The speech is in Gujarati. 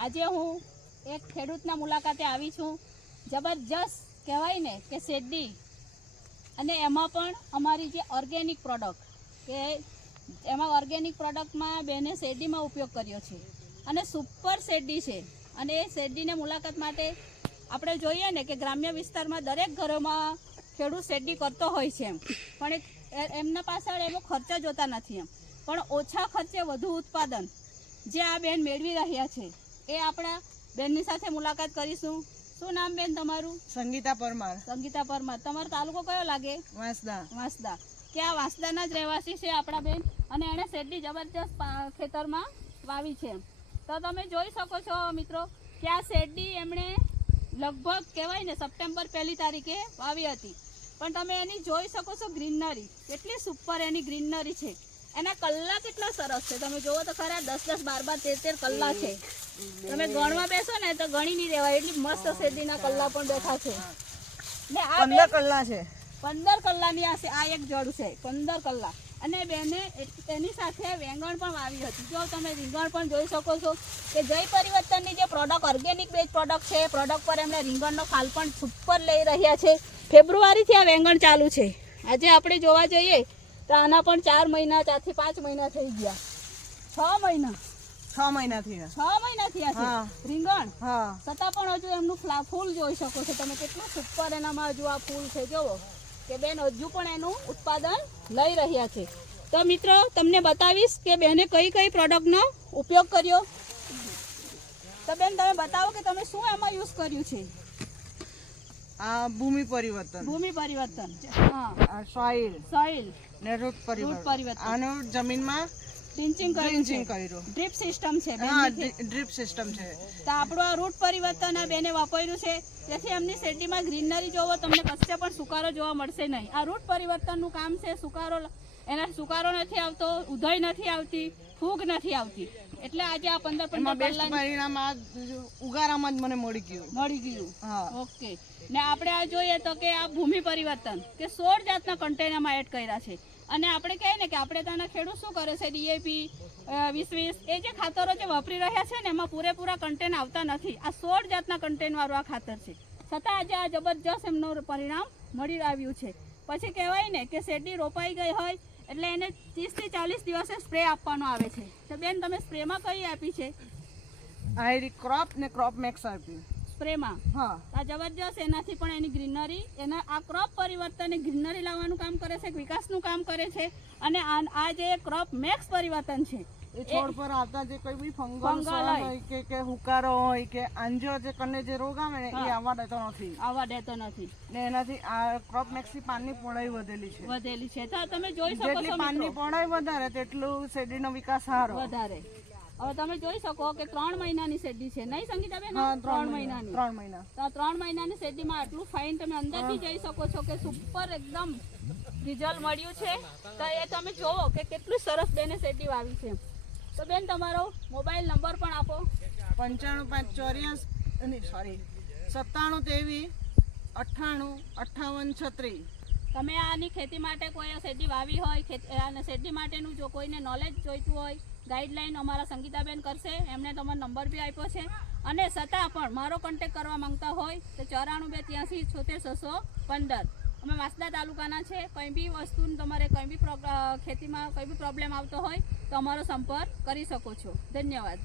આજે હું એક ખેડૂતના મુલાકાતે આવી છું। જબરજસ્ત કહેવાય ને કે શેરડી, અને એમાં પણ અમારી જે ઓર્ગેનિક પ્રોડક્ટ કે એમાં ઓર્ગેનિક પ્રોડક્ટમાં બેને શેરડીમાં ઉપયોગ કર્યો છે અને સુપર શેરડી છે। અને એ શેરડીને મુલાકાત માટે આપણે જોઈએ ને કે ગ્રામ્ય વિસ્તારમાં દરેક ઘરોમાં ખેડૂત શેરડી કરતો હોય છે પણ એમના પાછળ એવો ખર્ચા જોતા નથી પણ ઓછા ખર્ચે વધુ ઉત્પાદન જે આ બેન મેળવી રહ્યા છે એ આપણા બેનની સાથે મુલાકાત કરીશું। શું નામ બેન તમારું? સંગીતા પરમાર। સંગીતા પરમાર। તમારો તાલુકો કયો લાગે? વાંસદા। વાંસદા। કે આ વાંસદાના જ રહેવાસી છે આપણા બેન, અને એણે શેરડી જબરજસ્ત ખેતરમાં વાવી છે। તો તમે જોઈ શકો છો મિત્રો કે આ શેરડી એમણે લગભગ કહેવાય ને સપ્ટેમ્બર 1 તારીખે વાવી હતી, પણ તમે એની જોઈ શકો છો ગ્રીનરી કેટલી સુપર એની ગ્રીનરી છે। એના કલ્લા કેટલા સરસ છે, તમે જોવો તો ખરા 10-10, 12-12, 13-13 કલ્લા છે। તમે ગણવા બેસો ને તો ગણી નહીં રહેવાય એટલી મસ્ત શેરડીના કલ્લા પણ બેઠા છે ને આ 15 કલ્લા છે। 15 કલ્લાની આ એક જડ છે, 15 કલ્લા। અને બેને એની સાથે વેંગણ પણ વાવી હતી। જો તમે રીંગણ પણ જોઈ શકો છો કે જય પરિવર્તનની જે પ્રોડક્ટ ઓર્ગેનિક બેઝ પ્રોડક્ટ છે એ પ્રોડક્ટ પર એમણે રીંગણનો ખાલ પણ સુપર લઈ રહ્યા છે। ફેબ્રુઆરીથી આ વેંગણ ચાલુ છે। આજે આપણે જોવા જઈએ તો આના પણ 4 મહિના 4 થી 5 મહિના થઈ ગયા, 6 મહિના 6 મહિના થયા। 6 મહિના થયા છે રીંગણ, છતાં પણ હજુ એમનું ફૂલ જોઈ શકો છો તમે કેટલું સુપર એનામાં હજુ આ ફૂલ છે। જોવો કે બેન હજુ પણ એનું ઉત્પાદન લઈ રહ્યા છે। તો મિત્રો તમને બતાવીશ કે બેને કઈ કઈ પ્રોડક્ટનો ઉપયોગ કર્યો। તો બેન તમે બતાવો કે તમે શું એમાં યુઝ કર્યું છે? આ ભૂમિ પરિવર્તન, હા, આ સોઇલ ને રૂટ પરિવર્તન, આનો જમીનમાં ડ્રિંચિંગ કર્યું, ડ્રીપ સિસ્ટમ છે। હા, ડ્રીપ સિસ્ટમ છે। તો આપણો આ રૂટ પરિવર્તન આ બેને વાપર્યું છે, તેથી એમની શેરડીમાં ગ્રીનરી જોવો તમને કશે પણ સુકારો જોવા મળશે નહીં। આ રૂટ પરિવર્તનનું કામ છે। સુકારો નથી આવતો, ઉધઈ નથી આવતી, ફૂગ નથી આવતી, એટલે આજે આ 15 પરિણામ આ ઉગારામાં જ મને મળી ગયું। ઓકે। ને આપણે આ જોઈએ તો કે આ ભૂમિ પરિવર્તન કે 16 જાતના કન્ટેનરમાં એડ કર્યા છે। અને આપણે કહીએ ને કે આપણે ત્યાંના ખેડૂત શું કરે છે, ડીએપી 20-20 એ જે ખાતરો જે વાપરી રહ્યા છે ને એમાં પૂરેપૂરા કન્ટેન આવતા નથી। આ 16 જાતના કન્ટેનવાળું આ ખાતર છે, છતાં આજે આ જબરજસ્ત એમનું પરિણામ મળી આવ્યું છે। પછી કહેવાય ને કે શેરડી રોપાઈ ગઈ હોય એટલે એને 30 થી 40 દિવસે સ્પ્રે આપવાનો આવે છે। તો બેન તમે સ્પ્રેમાં કઈ આપી છે? આયરી ક્રોપ ને ક્રોપ મેક્સ આપી સ્પ્રેમાં। હા, આ જબરજસ્ત એનાથી પણ એની ગ્રીનરી, એના આ ક્રોપ પરિવર્તન ગ્રીનરી લાવવાનું કામ કરે છે, વિકાસનું કામ કરે છે। અને આ જે ક્રોપ મેક્સ પરિવર્તન છે એ છોડ પર આવતા જે કોઈ બી ફંગલ હોય કે હુકારો હોય કે આંજો જે કને જે રોગ આવે ને એ આવવા દેતો નથી ને એનાથી આ ક્રોપ મેક્સ ની પાનની પહોળાઈ વધેલી છે। તો તમે જોઈ શકો છો જેટલી પાનની પહોળાઈ વધારે તેટલું શેરડીનો વિકાસ સારો વધારે। હવે તમે જોઈ શકો કે 3 મહિનાની શેરડી છે નહીં સંગીતાબેન? 3 મહિનાની। તો 3 મહિનાની શેરડીમાં આટલું ફાઇન તમે અંદરથી જઈ શકો છો કે સુપર એકદમ રિઝલ્ટ મળ્યું છે। તો એ તમે જોવો કે કેટલું સરસ બેને શેરડી વાવી છે। તો બેન તમારો મોબાઈલ નંબર પણ આપો। 95-53-98-58-36। તમે આની ખેતી માટે કોઈ શેરડી વાવી હોય અને શેરડી માટેનું જો કોઈને નોલેજ જોઈતું હોય, ગાઈડલાઈન અમારા સંગીતાબેન કરશે, એમણે તમારો નંબર બી આપ્યો છે। અને છતાં પણ મારો કોન્ટેક કરવા માંગતા હોય તો 94-82-76-615। અમે વાંસદા તાલુકાના છે। કંઈ બી વસ્તુ તમારે કંઈ બી ખેતીમાં કંઈ બી પ્રોબ્લેમ આવતો હોય તો અમારો સંપર્ક કરી શકો છો। ધન્યવાદ।